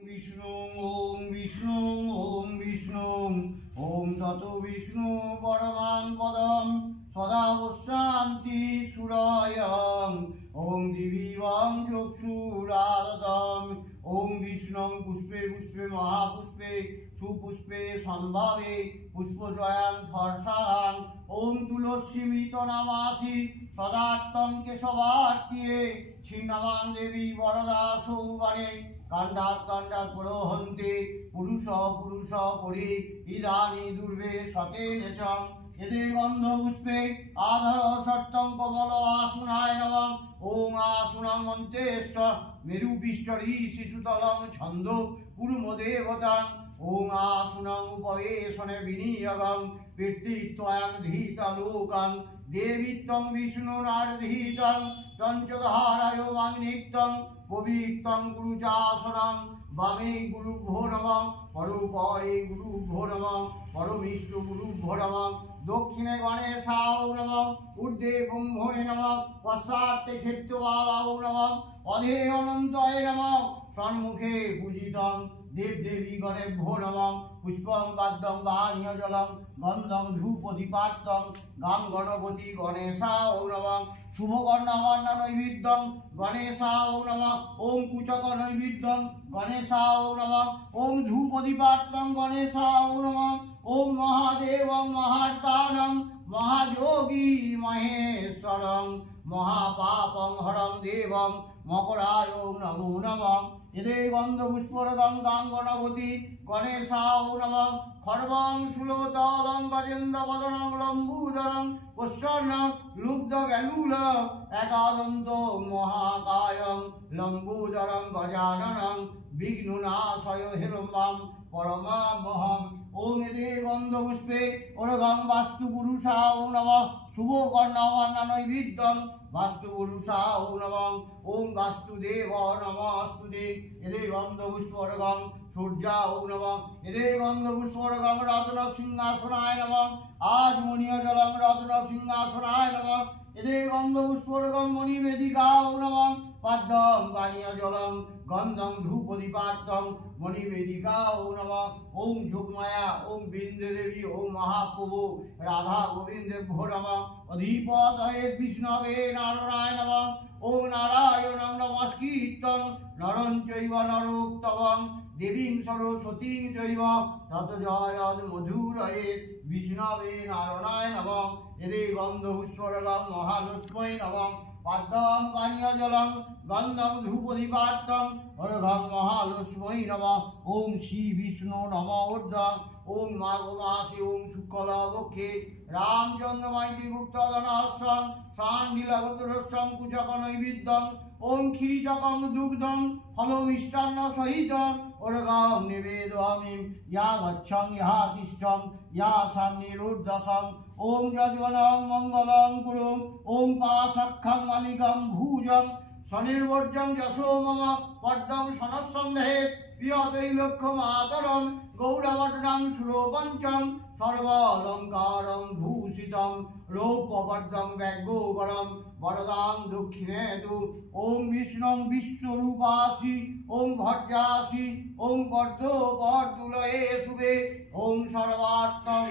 বিষ্ণু ওম বিষ্ণু ওম বিষ্ণু ওম তত বিষ্ণু পরমাং পদম সদা শান্তি সুরায়ং ওম দিবিবং চক্ষুরাদতম ওম বিষ্ণু পুষ্পে পুষ্পে মহাপুষ্পে সুপুষ্পে সম্ভাবে পুষ্পজয়াং ফর্ষাং ওম তুলসীমিত নামাসি সদাত্তং কেশবার্তিয়ে ছিন্নমাং দেবী বরদা সৌবারে কাণ্ডাত কাণ্ডাত পুরোহন্তে পুরুষ পুরুষ পরি ইদানি দুর্বে সতেন চ। এদের গন্ধ পুষ্পে আধর সত্যং কমল আসুনায় আসুনং মন্ত্রেশ্ব মেরুপিষ্টরি শিশুতলং ছন্দ পুরুমদেবতাং ওং আসুনং উপবেশনে বিনিয়োগং কীর্তিত্বয়াং ধীতালোকং দেবিত্বং বিষ্ণুরার্ধীতং তঞ্চধারায় নিত্যং পবিত্রং গুরুচাসনং বামে গুরু নমঃ, পরোপরে গুরু নমঃ, পরমিষ্ট গুরু নমঃ, দক্ষিণে গণেশাও নমঃ, ঊর্ধ্বে ব্রহ্মণে নমঃ, পশ্চাতে ক্ষেত্রবালাও নমঃ, অধে অনন্তয়ে নমঃ, সন্মুখে পূজিতং দেব দেবী গণেভ্যো নমঃ পুষ্পং বাদ্যং বাণীয় জলং গন্ধং ধূপ দীপাত্তং গাং গণপতি গণেশা ও নমঃ। শুভকর্ণবর্ণ নৈবেদ্যং গণেশাও নমঃ। ওম কুচক নৈবিদ্যং গণেশা গণেশাও নমঃ। ওম ধূপ দীপাত্তং ও নমঃ। ওম মহাদেবং মহাত্মানং মহাযোগী মহেশ্বরং মহাপাপং হরং দেবং মকরায় নমো নমঃ। এদে গন্ধপুষ্পরগং গাং গণপতি গণেশাও নমঃ খর্বং সুলোতলং গজেন্দ্র বদনং লম্বুদরং প্রসন্ন লুব্ধ ব্যালুল একাদন্ত মহাকায়ং লম্বুদরং পরমামহম। ওম এদে গন্ধপুষ্পে ওরগং বাস্তু পুরুষাও নমঃ। শুভ কর্ণবর্ণ নৈবিদ্যং বাস্তু পুরুষাও নমঃ। ওম বাস্তুদেব নমস্তুতে। এদে রত্ন সিংহাসনায় নমঃ। আজ মণিয় জলং রত্ন সিংহাসনায় নমঃ। এদে গন্ধপুষ্পরগং মণিবেদিকাও নমঃ। পাদ্যং পানীয় জলং গন্ধং ধূপদীপার্থং মণিবেদিকাও নমঃ। ওম যুগমায়া ওম বিন্দেদেবী, ওম মহাপ্রভু, রাধা গোবিন্দেভ্যো নমঃ। অধিপতয়ে বিষ্ণবে নারায়ণ নমঃ। ওম নারায়ণং নমস্কৃত্যং নরং চৈব নরোত্তমং দেবীং সরস্বতীং চৈব। তত জয়দ মধুরয়ে বিষ্ণবে নারায়ণ নমঃ। এদে গন্ধপুষ্পরগং মহালক্ষ্মী নবম পাদ্যং পানীয় জলং গন্ধং ধূপদীপার্থং অর্ঘং মহালক্ষ্মী নমঃ ওম শ্রী বিষ্ণু নম ঊর্ধ্বম ওম মাঘ মাসে ওম শুক্লপক্ষে রামচন্দ্রমাইতি গুপ্তধনহস্যং সান্ডিলগতুরস্যং কুচক নৈবিদ্যং ওম ক্ষীরিটকং দুগ্ধং ফলমিষ্টান্ন সহিত ওরগাম নিবেদমিম ইয়া গচ্ছং ইহা তিষ্ঠং ইয়া সান্নিরুদ্ধসং ওম যজ্বনং মঙ্গলং কুরুম ওম পাশাক্ষং মালিকং ভুজং স্বনির্বর্জং যশো মম পদ্মং সনসন্দেহে প্রিয়তৈলক্ষ্যমাতরং গৌরবটনাং সুরপঞ্চম সর্বালঙ্কারং ভূষিতং রৌপ্যবর্ধং ব্যগ্রগরম বরদাং দক্ষিণে তু ওম বিষ্ণুং বিশ্বরূপাসি, ওম ভজ্রাসি ওম পর্দ পর্দুলয়ে শুভে, ওম সর্বাত্মং